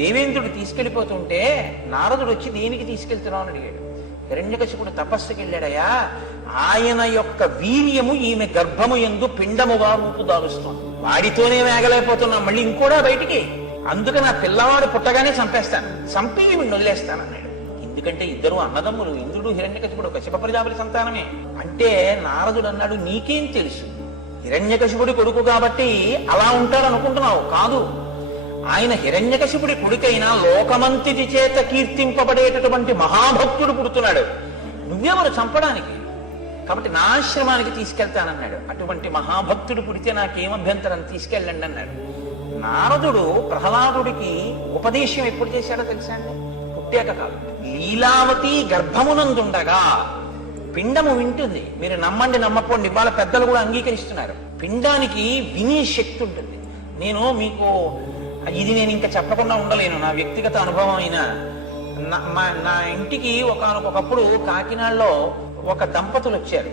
దేవేంద్రుడు తీసుకెళ్లిపోతుంటే నారదుడు వచ్చి దేనికి తీసుకెళ్తున్నావు అని అడిగాడు. హిరణ్యకశిపుడు తపస్సుకి వెళ్ళాడయా, ఆయన యొక్క వీర్యము ఈమె గర్భము యందు పిండముగా రూపుదాలుస్తోంది. వాడితోనే వేగలేకపోతున్నాం, మళ్ళీ ఇంకోడా బయటికి. అందుకని ఆ పిల్లవాడు పుట్టగానే చంపేస్తాను, చంపి వీడిని వదిలేస్తానన్నాడు. ఎందుకంటే ఇద్దరు అన్నదమ్ములు, ఇంద్రుడు హిరణ్యకశిపుడు కశ్యప ప్రజాపతి సంతానమే. అంటే నారదుడు అన్నాడు, నీకేం తెలుసు? హిరణ్యకశిపుడి కొడుకు కాబట్టి అలా ఉంటాడు అనుకుంటున్నావు. కాదు, ఆయన హిరణ్యకశిపుడి కొడుకైనా లోకమంతిటి చేత కీర్తింపబడేటటువంటి మహాభక్తుడు పుడుతున్నాడు. నువ్వెవరు చంపడానికి? కాబట్టి నా ఆశ్రమానికి తీసుకెళ్తానన్నాడు. అటువంటి మహాభక్తుడు పుడితే నాకేం అభ్యంతరం, తీసుకెళ్ళండి అన్నాడు. నారదుడు ప్రహ్లాదుడికి ఉపదేశం ఎప్పుడు చేశాడో తెలుసా అండి? పుట్టాక కాదు. లీలావతి గర్భమునందుండగా పిండము వింటుంది. మీరు నమ్మండి నమ్మపోండి, వాళ్ళ పెద్దలు కూడా అంగీకరిస్తున్నారు. పిండానికి వినే శక్తి ఉంటుంది. నేను మీకు ఇది నేను ఇంకా చెప్పకుండా ఉండలేను, నా వ్యక్తిగత అనుభవం అయినా. నా ఇంటికి ఒకప్పుడు కాకినాడలో ఒక దంపతులు వచ్చారు.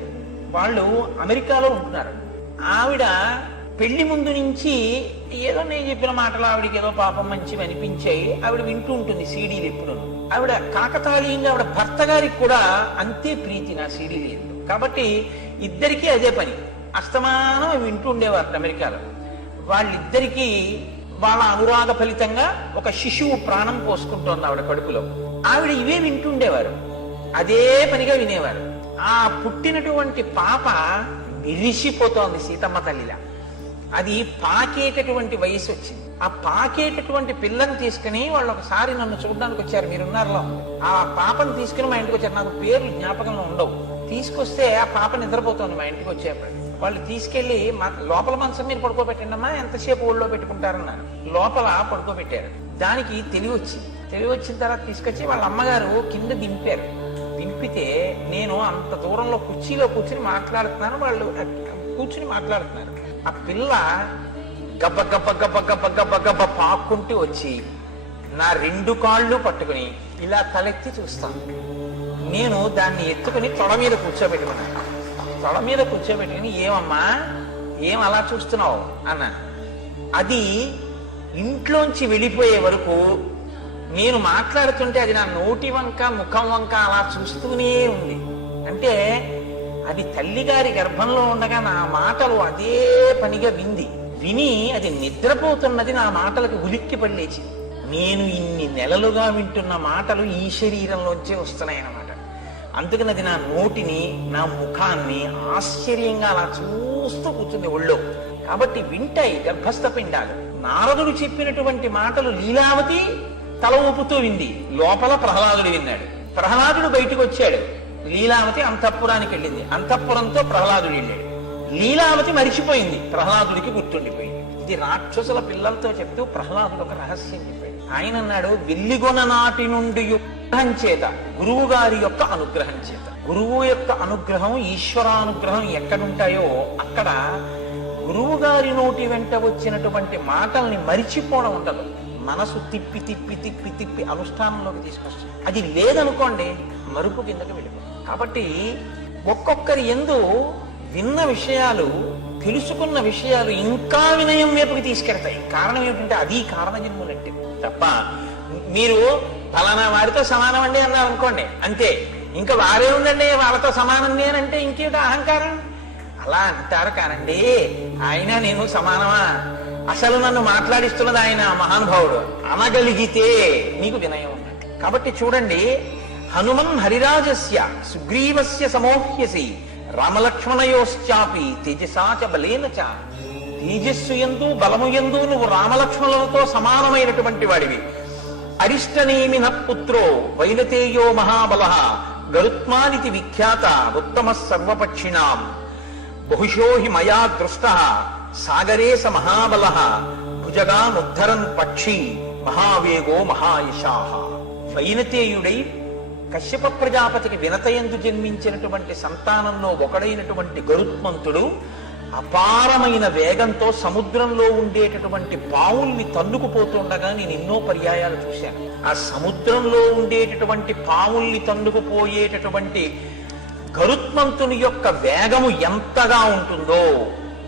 వాళ్ళు అమెరికాలో ఉంటున్నారు. ఆవిడ పెళ్లి ముందు నుంచి ఏదో నేను చెప్పిన మాటలు ఆవిడకి ఏదో పాపం మంచివి అనిపించాయి. ఆవిడ వింటూ ఉంటుంది సీడీలు ఎప్పుడు. ఆవిడ కాకతాళీయంగా ఆవిడ భర్త గారికి కూడా అంతే ప్రీతి నా సీడీలు. కాబట్టి ఇద్దరికీ అదే పని, అస్తమానం వింటూ ఉండేవారు అమెరికాలో. వాళ్ళిద్దరికీ వాళ్ళ అనురాగ ఫలితంగా ఒక శిశువు ప్రాణం పోసుకుంటోంది ఆవిడ కడుపులో. ఆవిడ ఇవే వింటుండేవారు, అదే పనిగా వినేవారు. ఆ పుట్టినటువంటి పాప విరిసిపోతోంది సీతమ్మ తల్లిలా. అది పాకేటటువంటి వయసు వచ్చింది. ఆ పాకేటటువంటి పిల్లని తీసుకుని వాళ్ళు ఒకసారి నన్ను చూడడానికి వచ్చారు, మీరున్నారులో. ఆ పాపను తీసుకుని మా ఇంటికి వచ్చారు. నాకు పేర్లు జ్ఞాపకంలో ఉండవు. తీసుకొస్తే ఆ పాప నిద్రపోతుంది. మా ఇంటికి వచ్చేప్పుడు వాళ్ళు తీసుకెళ్లి లోపల మంచం మీద పడుకోబెట్టండి అమ్మా, ఎంతసేపు ఊళ్ళో పెట్టుకుంటారన్నారు. లోపల పడుకోబెట్టారు. దానికి తెలివి వచ్చిన తర్వాత తీసుకొచ్చి వాళ్ళ అమ్మగారు కింద దింపారు. దింపితే నేను అంత దూరంలో కుర్చీలో కూర్చుని మాట్లాడుతున్నాను, వాళ్ళు కూర్చుని మాట్లాడుతున్నారు. ఆ పిల్ల గబ్బ గబ్బ గబ్బ గబ్బ గబ్బ గబ్బ పాక్కుంటూ వచ్చి నా 2 కాళ్ళు పట్టుకుని ఇలా తలెత్తి చూస్తాను. నేను దాన్ని ఎత్తుకుని తొడ మీద కూర్చోబెట్టుకున్నాను. తొడ మీద కూర్చోబెట్టుకుని, ఏమమ్మా ఏం అలా చూస్తున్నావు అన్నా. అది ఇంట్లోంచి వెళ్ళిపోయే వరకు నేను మాట్లాడుతుంటే అది నా నోటి వంక ముఖం వంక అలా చూస్తూనే ఉంది. అంటే అది తల్లిగారి గర్భంలో ఉండగా నా మాటలు అదే పనిగా విని అది నిద్రపోతున్నది నా మాటలకు ఉలిక్కి పడలేచి. నేను ఇన్ని నెలలుగా వింటున్న మాటలు ఈ శరీరంలోంచే వస్తున్నాయన్నమాట. అందుకని అది నా నోటిని నా ముఖాన్ని ఆశ్చర్యంగా అలా చూస్తూ కూర్చుంది ఒళ్ళో. కాబట్టి వింటాయి గర్భస్థ పిండాలు. నారదుడు చెప్పినటువంటి మాటలు లీలావతి తల ఊపుతూ వింది. లోపల ప్రహ్లాదుడు విన్నాడు. ప్రహ్లాదుడు బయటకు వచ్చాడు. లీలావతి అంతఃపురానికి వెళ్ళింది. అంతఃపురంతో ప్రహ్లాదుడు వెళ్ళాడు. లీలావతి మరిచిపోయింది, ప్రహ్లాదుడికి గుర్తుండిపోయింది. ఇది రాక్షసుల పిల్లలతో చెప్తూ ప్రహ్లాదుడు ఒక రహస్యం చెప్పాడు. ఆయన అన్నాడు, వెల్లిగొన నాటి నుండి అనుగ్రహం చేత, గురువు గారి యొక్క అనుగ్రహం చేత. గురువు యొక్క అనుగ్రహం, ఈశ్వరానుగ్రహం ఎక్కడుంటాయో అక్కడ గురువు గారి నోటి వెంట వచ్చినటువంటి మాటల్ని మరిచిపోవడం ఉండదు. మనసు తిప్పి తిప్పి తిప్పి తిప్పి అనుష్ఠానంలోకి తీసుకొస్తుంది. అది లేదనుకోండి మరుపు కిందకి వెళ్ళిపోతుంది. కాబట్టి ఒక్కొక్కరి యందు విన్న విషయాలు, తెలుసుకున్న విషయాలు ఇంకా వినయం వైపుకి తీసుకెడతాయి. కారణం ఏమిటంటే అది కారణజన్ములంటే తప్ప మీరు ఫలానా వారితో సమానం అండి అన్నారు అనుకోండి, అంతే. ఇంకా వారే ఉండండి వాళ్ళతో సమానం నేనంటే ఇంకేమిటో అహంకారం. అలా అంటారు కానండి, ఆయన నేను సమానమా? అసలు నన్ను మాట్లాడిస్తున్నది ఆయన మహానుభావుడు అనగలిగితే మీకు వినయం ఉన్నట్టు. కాబట్టి చూడండి, హనుమన్ హరిరాజస్య సుగ్రీవస్య సమోహ్యసి రామలక్ష్మణయోశ్చాపి తేజసాచ బలేనచ. తేజస్సు యందు బలము యందు నువ్వు రామలక్ష్మణులతో సమానమైనటువంటి వాడివి. అరిష్టనేమి నపుత్రో వైనతేయో మహాబల గరుత్మానితి విఖ్యాత ఉత్తమ సర్వపక్షిణాం బహుశో హి మయా దృష్ట సాగరే స మహాబల భుజగానుద్ధరన్ పక్షి మహావేగో మహాయశాః. వైనతేయుడై కశ్యప ప్రజాపతికి వినతయందు జన్మించినటువంటి సంతానంలో ఒకడైనటువంటి గరుత్మంతుడు అపారమైన వేగంతో సముద్రంలో ఉండేటటువంటి పావుల్ని తన్నుకుపోతుండగా నేను ఎన్నో పర్యాయాలు చూశాను. ఆ సముద్రంలో ఉండేటటువంటి పావుల్ని తన్నుకుపోయేటటువంటి గరుత్మంతుని యొక్క వేగము ఎంతగా ఉంటుందో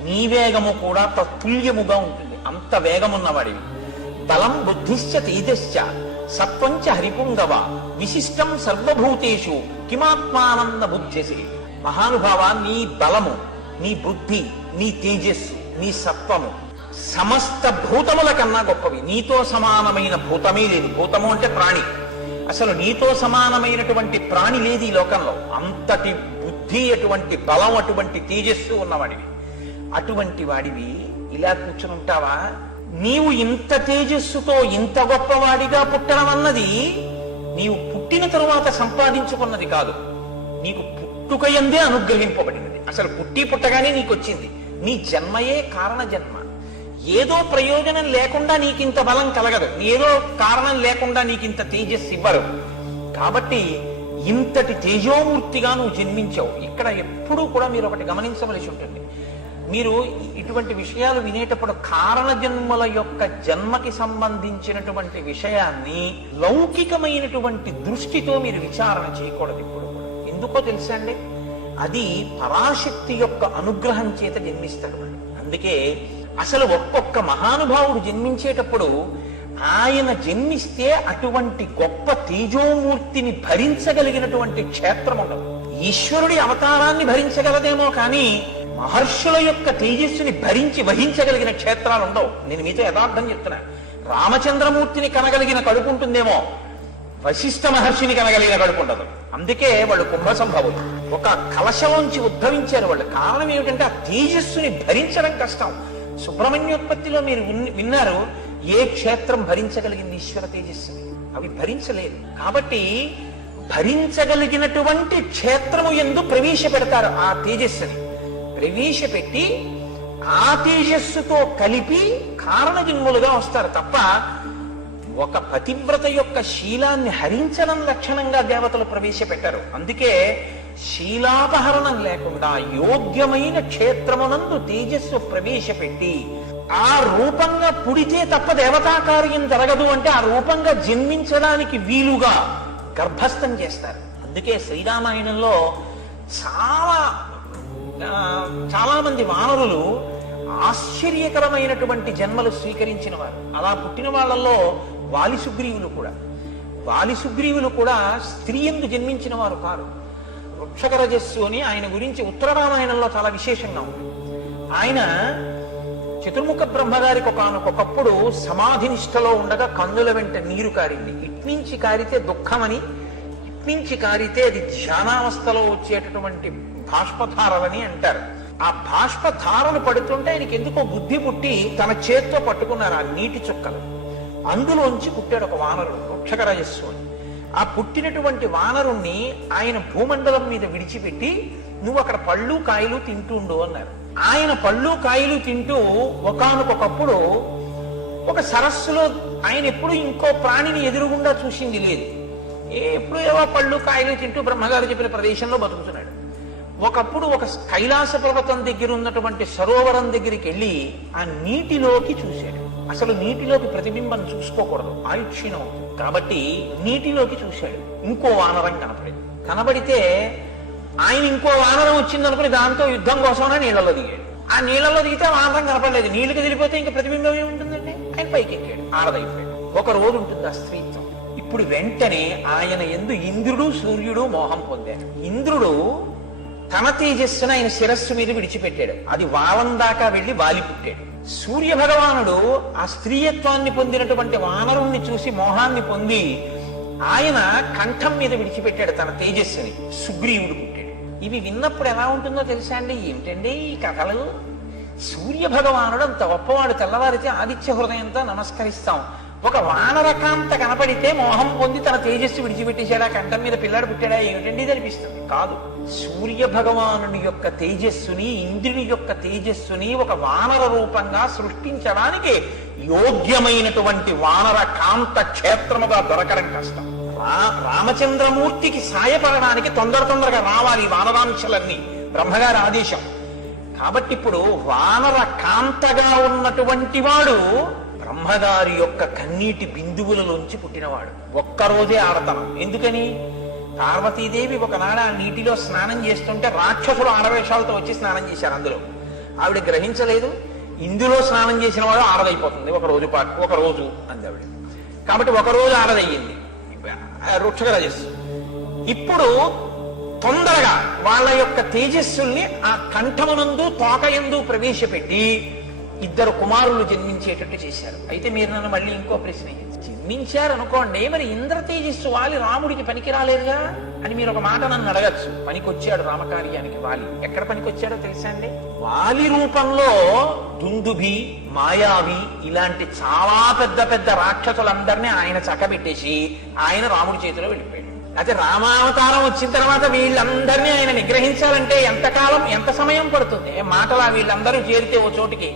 నీ వేగము కూడా తత్తుల్యముగా ఉంటుంది. అంత వేగమున్నవాడివి. బలం బుద్ధిశ్చ తేజశ్చ సత్వంచ హరిపుంగవ విశిష్టం సర్వభూతేషు కిమాత్మానం న బుద్ధ్యసి. మహానుభావ, నీ బలము, నీ బుద్ధి, నీ తేజస్సు, నీ సత్వము సమస్త భూతముల కన్నా గొప్పవి. నీతో సమానమైన భూతమే లేదు. భూతము అంటే ప్రాణి. అసలు నీతో సమానమైనటువంటి ప్రాణి లేదు ఈ లోకంలో. అంతటి బుద్ధి, అటువంటి బలం, అటువంటి తేజస్సు ఉన్నవాడివి. అటువంటి వాడివి ఇలా కూర్చుని ఉంటావా? నీవు ఇంత తేజస్సుతో ఇంత గొప్పవాడిగా పుట్టడం అన్నది నీవు పుట్టిన తరువాత సంపాదించుకున్నది కాదు. నీకు పుట్టుకయందే అనుగ్రహింపబడినది. అసలు పుట్టి పుట్టగానే నీకు వచ్చింది. నీ జన్మయే కారణ జన్మ. ఏదో ప్రయోజనం లేకుండా నీకింత బలం కలగదు. ఏదో కారణం లేకుండా నీకింత తేజస్సు ఇవ్వరు. కాబట్టి ఇంతటి తేజోమూర్తిగా నువ్వు జన్మించావు. ఇక్కడ ఎప్పుడూ కూడా మీరు ఒకటి గమనించవలసి ఉంటుంది. మీరు ఇటువంటి విషయాలు వినేటప్పుడు కారణ జన్మల యొక్క జన్మకి సంబంధించినటువంటి విషయాన్ని లౌకికమైనటువంటి దృష్టితో మీరు విచారణ చేయకూడదు ఇప్పుడు కూడా. ఎందుకో తెలుసా అండి? అది పరాశక్తి యొక్క అనుగ్రహం చేత జన్మిస్తాడు. అందుకే అసలు ఒక్కొక్క మహానుభావుడు జన్మించేటప్పుడు ఆయన జన్మిస్తే అటువంటి గొప్ప తేజోమూర్తిని భరించగలిగినటువంటి క్షేత్రం ఉండదు. ఈశ్వరుడి అవతారాన్ని భరించగలదేమో కానీ మహర్షుల యొక్క తేజస్సుని భరించి వహించగలిగిన క్షేత్రాలు ఉండవు. నేను మీతో యథార్థం చెప్తున్నా. రామచంద్రమూర్తిని కనగలిగిన కడుపు ఉంటుందేమో, వశిష్ఠ మహర్షిని కనగలిగిన కడుపు ఉండదు. అందుకే వాళ్ళు కుంభ సంభవులు. ఒక కలశంలోంచి ఉద్భవించారు వాళ్ళు. కారణం ఏమిటంటే ఆ తేజస్సుని భరించడం కష్టం. సుబ్రహ్మణ్యోత్పత్తిలో మీరు విన్నారు, ఏ క్షేత్రం భరించగలిగింది ఈశ్వర తేజస్సుని? అవి భరించలేదు. కాబట్టి భరించగలిగినటువంటి క్షేత్రము యందు ప్రవేశపెడతారు. ఆ తేజస్సుని ప్రవేశపెట్టి ఆ తేజస్సుతో కలిపి కారణజన్ములుగా వస్తారు తప్ప ఒక పతివ్రత యొక్క శీలాన్ని హరించడం లక్షణంగా దేవతలు ప్రవేశపెట్టారు. అందుకే శీలాపహరణం లేకుండా యోగ్యమైన క్షేత్రమునందు తేజస్సు ప్రవేశపెట్టి ఆ రూపంగా పుడితే తప్ప దేవతా కార్యం జరగదు అంటే ఆ రూపంగా జన్మించడానికి వీలుగా గర్భస్థం చేస్తారు. అందుకే శ్రీరామాయణంలో చాలా మంది వానరులు ఆశ్చర్యకరమైనటువంటి జన్మలు స్వీకరించిన వారు. అలా పుట్టిన వాళ్ళల్లో వాలి సుగ్రీవులు కూడా స్త్రీ యందు జన్మించిన వారు కారు. వృక్షకరజస్సు అని ఆయన గురించి ఉత్తర రామాయణంలో చాలా విశేషంగా ఉంది. ఆయన చతుర్ముఖ బ్రహ్మగారికి ఒకనొకప్పుడు సమాధి నిష్టలో ఉండగా కన్నుల వెంట నీరు కారింది. ఇట్నుంచి కారితే దుఃఖమని, ఇట్నుంచి కారితే అది ధ్యానావస్థలో వచ్చేటటువంటి బాష్పధారలని అంటారు. ఆ బాష్పధారలు పడుతుంటే ఆయనకి ఎందుకో బుద్ధి పుట్టి తన చేత్తో పట్టుకున్నారు ఆ నీటి చుక్కలు. అందులోంచి పుట్టాడు ఒక వానరుడు, వృక్షకరజస్సు అని. ఆ పుట్టినటువంటి వానరుణ్ణి ఆయన భూమండలం మీద విడిచిపెట్టి నువ్వు అక్కడ పళ్ళు కాయలు తింటుండు అన్నారు. ఆయన పళ్ళు కాయలు తింటూ ఒకానొకప్పుడు ఒక సరస్సులో ఆయన ఎప్పుడు ఇంకో ప్రాణిని ఎదురుగుండా చూసింది లేదు. ఎప్పుడు ఏవో పళ్ళు కాయలు తింటూ బ్రహ్మగారు చెప్పిన ప్రదేశంలో బతుకుతున్నాడు. ఒకప్పుడు ఒక కైలాస పర్వతం దగ్గర ఉన్నటువంటి సరోవరం దగ్గరికి వెళ్ళి ఆ నీటిలోకి చూశాడు. అసలు నీటిలోకి ప్రతిబింబం చూసుకోకూడదు, ఆయుక్షీణం అవుతుంది కాబట్టి నీటిలోకి చూశాడు. ఇంకో వానరం కనబడితే ఆయన ఇంకో వానరం వచ్చిందనుకుని దాంతో యుద్ధం కోసమైనా నీళ్లలో దిగాడు. ఆ నీళ్లలో దిగితే వానరం కనపడలేదు. నీళ్లకు దిగిపోతే ఇంకా ప్రతిబింబం ఏముంటుందండి? ఆయన పైకి ఎక్కాడు, ఆడదైపోయాడు. ఒక రోజు ఉంటుంది ఆ స్త్రీత్వం. ఇప్పుడు వెంటనే ఆయన యందు ఇంద్రుడు సూర్యుడు మోహం పొందారు. ఇంద్రుడు తన తేజస్సును ఆయన శిరస్సు మీద విడిచిపెట్టాడు. అది వాలం దాకా వెళ్లి వాలి పుట్టాడు. సూర్య భగవానుడు ఆ స్త్రీయత్వాన్ని పొందినటువంటి వానరుణ్ణి చూసి మోహాన్ని పొంది ఆయన కంఠం మీద విడిచిపెట్టాడు తన తేజస్సుని. సుగ్రీవుడు పుట్టాడు. ఇవి విన్నప్పుడు ఎలా ఉంటుందో తెలుసా అండి? ఏమిటండి ఈ కథలు? సూర్య భగవానుడు అంత గొప్పవాడు. తెల్లవారితే ఆదిత్య హృదయంతో నమస్కరిస్తాం. ఒక వానరకాంత కనపడితే మోహం పొంది తన తేజస్సు విడిచిపెట్టేశాడా, కంఠం మీద పిల్లాడు పుట్టాడా, ఏమిటండి ఇది అనిపిస్తుంది. కాదు, సూర్య భగవానుని యొక్క తేజస్సుని, ఇంద్రుని యొక్క తేజస్సుని ఒక వానర రూపంగా సృష్టించడానికి యోగ్యమైనటువంటి వానర కాంత క్షేత్రముగా దొరకడం కష్టం. రామచంద్రమూర్తికి సాయపడడానికి తొందరగా రావాలి ఈ వానరాంశలన్నీ, బ్రహ్మగారి ఆదేశం. కాబట్టి ఇప్పుడు వానర కాంతగా ఉన్నటువంటి వాడు బ్రహ్మగారి యొక్క కన్నీటి బిందువులలోంచి పుట్టినవాడు. ఒక్కరోజే ఆడతనం. ఎందుకని? పార్వతీదేవి ఒకనాడు ఆ నీటిలో స్నానం చేస్తుంటే రాక్షసులు ఆడవేషాలతో వచ్చి స్నానం చేశారు. అందులో ఆవిడ గ్రహించలేదు. ఇందులో స్నానం చేసిన వాడు ఆడదైపోతుంది ఒక రోజు పాటు, ఒక రోజు అందావిడ. కాబట్టి ఒక రోజు ఆడదయ్యింది వృక్షక రజస్సు. ఇప్పుడు తొందరగా వాళ్ళ యొక్క తేజస్సుల్ని ఆ కంఠమునందు తోకయందు ప్రవేశపెట్టి ఇద్దరు కుమారులు జన్మించేటట్టు చేశారు. అయితే మీరు నన్ను మళ్ళీ ఇంకో ప్రశ్న జన్మించారు అనుకోండి, మరి ఇంద్ర తేజస్సు వాలి రాముడికి పనికి రాలేదుగా అని మీరు ఒక మాట నన్ను అడగచ్చు. పనికొచ్చాడు రామకార్యానికి వాలి. ఎక్కడ పనికొచ్చాడో తెలుసా అండి? వాలి రూపంలో దుందుభి, మాయావి ఇలాంటి చాలా పెద్ద పెద్ద రాక్షసులందరినీ ఆయన చక్కబెట్టేసి ఆయన రాముడి చేతిలో వెళ్ళిపోయాడు. అయితే రామావతారం వచ్చిన తర్వాత వీళ్ళందరినీ ఆయన నిగ్రహించాలంటే ఎంతకాలం, ఎంత సమయం పడుతుంది? మాటలా వీళ్ళందరూ చేరితే ఓ చోటికి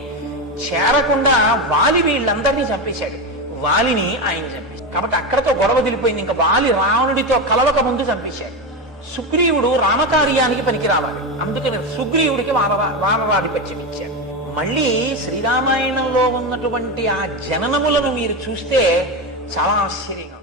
చేరకుండా వాలి వీళ్ళందరినీ చంపేశాడు. వాలిని ఆయన చంపేశాడు. కాబట్టి అక్కడతో గొడవ దిలిపోయింది. ఇంకా వాలి రావణుడితో కలవక ముందు చంపేశాడు. సుగ్రీవుడు రామకార్యానికి పనికి రావాలి, అందుకని సుగ్రీవుడికి వానరాధిపత్యం ఇచ్చాడు. మళ్ళీ శ్రీరామాయణంలో ఉన్నటువంటి ఆ జననములను మీరు చూస్తే చాలా ఆశ్చర్యంగా